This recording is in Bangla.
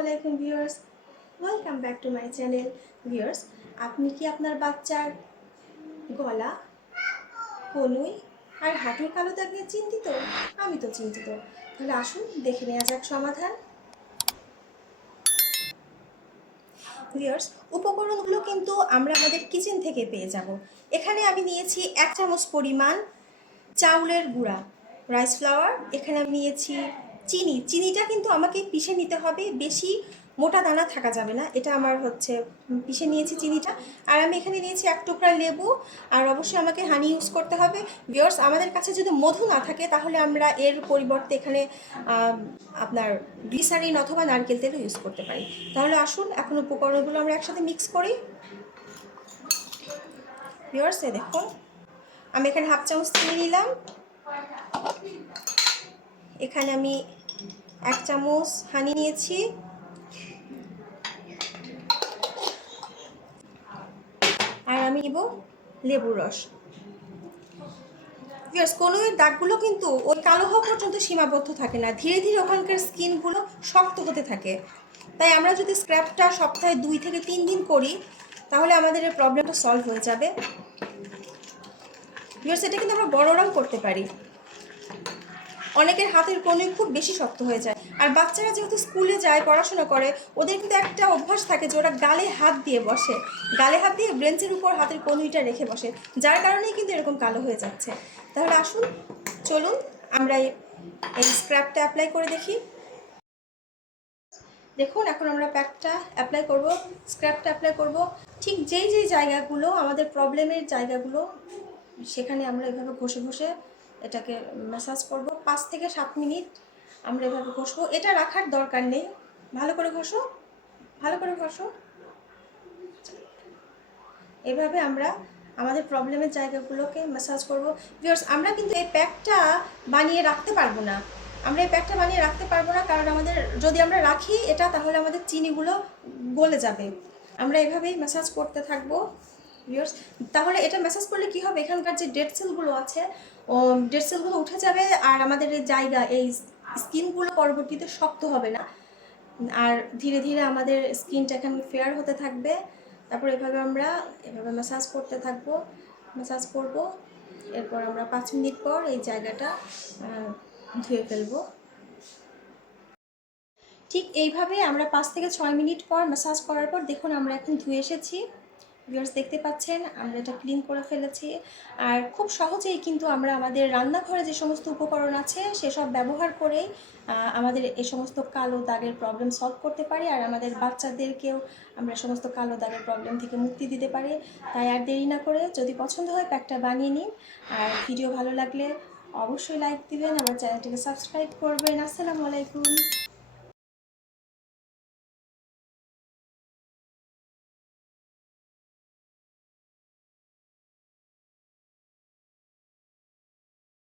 আলাইকুম viewers. Welcome back to my channel viewers, আপনি কি আপনার বাচ্চার গলা, কনুই আর হাঁটুর কালো দাগ নিয়ে চিন্তিত? আমি তো চিন্তিত। তাহলে আসুন, দেখে নেওয়া যাক সমাধান। ভিউয়ার্স, উপকরণগুলো কিন্তু আমরা আমাদের কিচেন থেকে পেয়ে যাব। এখানে আমি নিয়েছি এক চামচ পরিমাণ চাউলের গুঁড়া রাইস ফ্লাওয়ার এখানে আমি নিয়েছি চিনি, চিনিটা কিন্তু আমাকে পিষে নিতে হবে, বেশি মোটা দানা থাকা যাবে না, এটা আমার হচ্ছে পিষে নিয়েছি চিনিটা। আর আমি এখানে নিয়েছি এক টুকরা লেবু, আর অবশ্যই আমাকে হানি ইউজ করতে হবে। ভিওর্স আমাদের কাছে যদি মধু না থাকে, তাহলে আমরা এর পরিবর্তে এখানে আপনার গ্লিসারিন অথবা নারকেল তেলও ইউজ করতে পারি। তাহলে আসুন, এখন উপকরণগুলো আমরা একসাথে মিক্স করি। এ দেখুন, আমি এখানে হাফ চামচ চিনি নিলাম। এখানে আমি এক চামচ হানি নিয়েছি। আর আমি নিব লেবুর রস। কোনো দাগগুলো কিন্তু ওই কালো হওয়া পর্যন্ত সীমাবদ্ধ থাকে না। ধীরে ধীরে ওখানকার স্কিনগুলো শক্ত হতে থাকে। তাই আমরা যদি স্ক্র্যাপটা সপ্তাহে দুই থেকে তিন দিন করি, তাহলে আমাদের এই প্রবলেমটা সলভ হয়ে যাবে। ইয়াস এটা কিন্তু আমরা বড় বড়রাও করতে পারি। অনেকের হাতের কনুই খুব বেশি শক্ত হয়ে যায়। আর বাচ্চারা যেহেতু স্কুলে যায়, পড়াশোনা করে, ওদের কিন্তু একটা অভ্যাস থাকে যে ওরা গালে হাত দিয়ে বসে। গালে হাত দিয়ে ব্রেঞ্চের উপর হাতের কনুইটা রেখে বসে, যার কারণেই কিন্তু এরকম কালো হয়ে যাচ্ছে। তাহলে আসুন, চলুন, আমরা এই- স্ক্র্যাপটা অ্যাপ্লাই করে দেখি। দেখুন, এখন আমরা প্যাকটা অ্যাপ্লাই করব স্ক্র্যাপটা অ্যাপ্লাই করব। ঠিক যেই যেই জায়গাগুলো, আমাদের প্রবলেমের জায়গাগুলো, সেখানে আমরা এভাবে ঘষে ঘষে এটাকে ম্যাসাজ করব। পাঁচ থেকে সাত মিনিট আমরা এভাবে ঘষবো। এটা রাখার দরকার নেই। ভালো করে ঘষো। ভালো করে ঘষো। এভাবে আমরা আমাদের প্রবলেমের জায়গাগুলোকে ম্যাসাজ করব। ভিউয়ার্স আমরা কিন্তু এই প্যাকটা বানিয়ে রাখতে পারব না। আমরা এই প্যাকটা বানিয়ে রাখতে পারব না কারণ আমাদের যদি আমরা রাখি এটা, তাহলে আমাদের চিনিগুলো গলে যাবে। আমরা এভাবেই ম্যাসাজ করতে থাকব। ভিউয়ার্স তাহলে এটা মেসেজ করলে কি হবে? এখানকার যে ডেড সেলগুলো আছে, ও ডেড সেলগুলো উঠে যাবে আর আমাদের এই জায়গা, এই স্কিনগুলো পরবর্তীতে শক্ত হবে না। আর ধীরে ধীরে আমাদের স্কিনটা এখানে ফেয়ার হতে থাকবে। তারপর এভাবে আমরা, এভাবে ম্যাসাজ করতে থাকব ম্যাসাজ করব। এরপর আমরা পাঁচ মিনিট পর এই জায়গাটা ধুয়ে ফেলব। ঠিক এইভাবে আমরা পাঁচ থেকে ছয় মিনিট পর ম্যাসাজ করার পর দেখুন আমরা এখন ধুয়ে এসেছি। ভিউয়ার্স দেখতে পাচ্ছেন, আমরা এটা ক্লিন করে ফেলেছি। আর খুব সহজেই কিন্তু আমরা আমাদের রান্নাঘরে যে সমস্ত উপকরণ আছে, সেসব ব্যবহার করেই আমাদের এই সমস্ত কালো দাগের প্রবলেম সলভ করতে পারি। আর আমাদের বাচ্চাদেরকেও আমরা সমস্ত কালো দাগের প্রবলেম থেকে মুক্তি দিতে পারি। তাই আর দেরি না করে যদি পছন্দ হয় প্যাকটা বানিয়ে নিন। আর ভিডিও ভালো লাগলে অবশ্যই লাইক দিবেন। আমার চ্যানেলটিকে সাবস্ক্রাইব করবেন। আসসালামু আলাইকুম।